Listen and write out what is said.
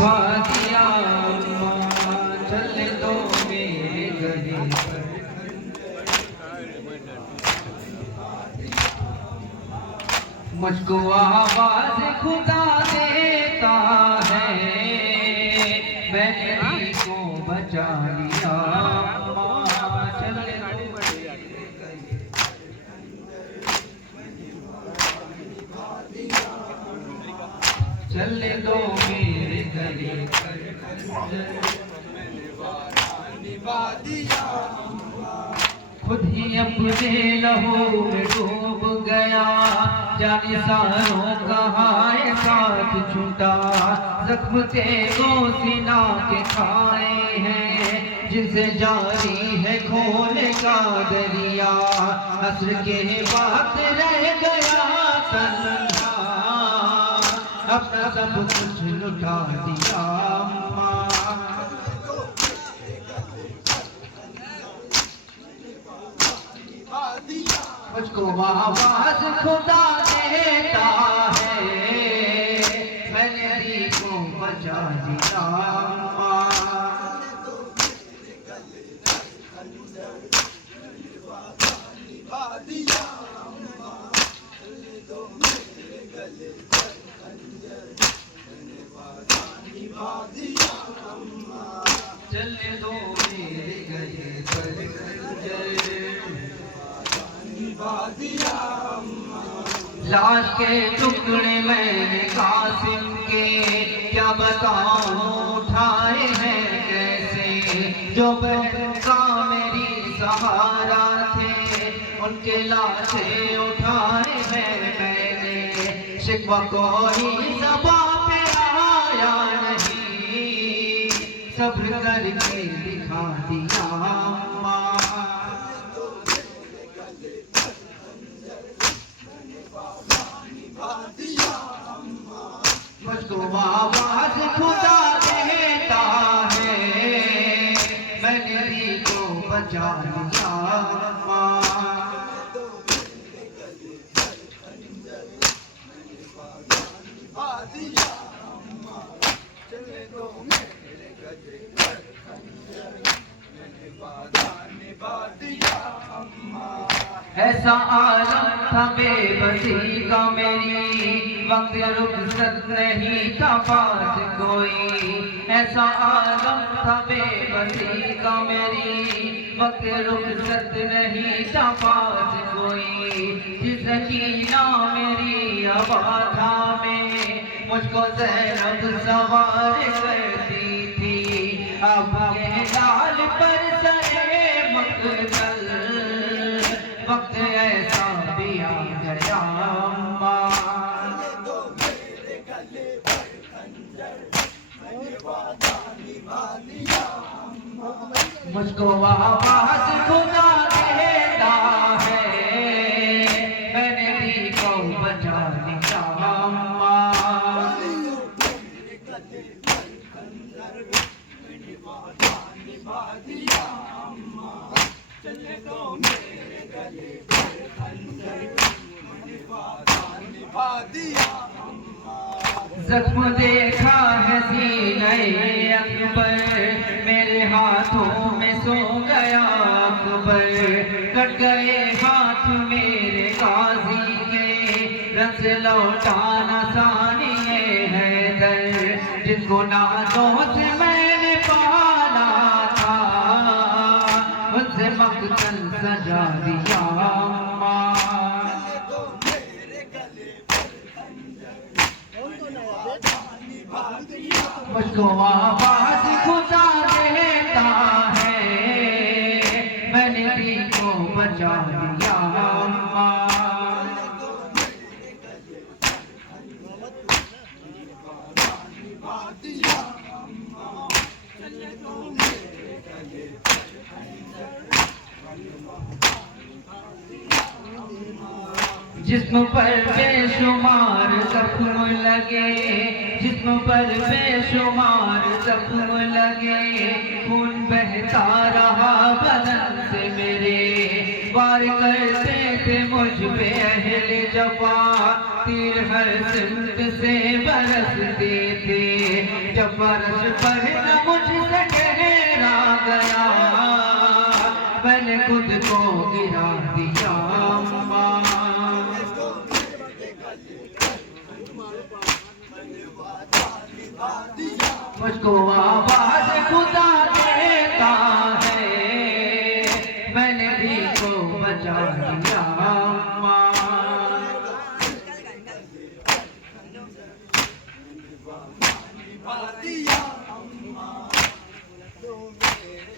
निभा दिया चल दो मेरे गले पर। मुझको आवाज खुदा देता है, मैंने दिल को बचा लिया चल चलने दो मेरे गले पर। निभा दिया खुद ही अपने लहू में डूब गया, जाने सारों का हाय साथ छूटा। जख्म तेगो सीना के खाए हैं, जिनसे जारी है खून का दरिया। असर के बाद रह गया तन्हा, अपना सब कुछ लुटा दिया। मुझको आवाज खुदा देता है, मैंने दिल को बचा दिया। चलने दो मेरे गले पर लाश के टुकड़े मैंने कासिम के क्या बताऊं उठाए हैं कैसे। जो बहन का मेरी सहारा थे, उनके लाशें उठाए हैं मैंने। शिकवा कोई ज़बां पे आया नहीं, सब्र करके दिखा दिया। मुझको आवाज खुदा देता है, मैंने दिल को बचा लिया। ऐसा आलम था बेबसी का मेरी, वक्त रुखसत नहीं था पास कोई। ऐसा आलम था बेबसी का मेरी, वक्त रुखसत नहीं था पास कोई। जिसकी ना मेरी अबाधा में मुझको ज़ैनब सवार करती थी। अब ये लाल पर सरे मकतल, वक्त ऐसा भी आ गया। मुझको आवाज खुदा देता है, मैंने दिल को बचा लिया। जख्म देखा है सीने अकबर, मेरे हाथों में सो गया अकबर। कट गए हाथ मेरे गाजी के, रस लौटाना सानी है दर। जिनको नाज़ों से मैंने पाला था, उनसे मकतल सजा दिया। मुझको आवाज खुदा देता है, मैंने दिल को बचा लिया। जिस्म पर बेशुमार जख्म लगे, जिस्म पर बेशुमार जख्म लगे। खून बहता रहा बदन से मेरे, वार करते थे मुझ पे अहले जफा। तीर हर सिमत से बरसते थे, जब फर्श पर न मुझसे ठहरा गया, मैंने खुद को गिरा दिया अम्मा। मुझको आवाज़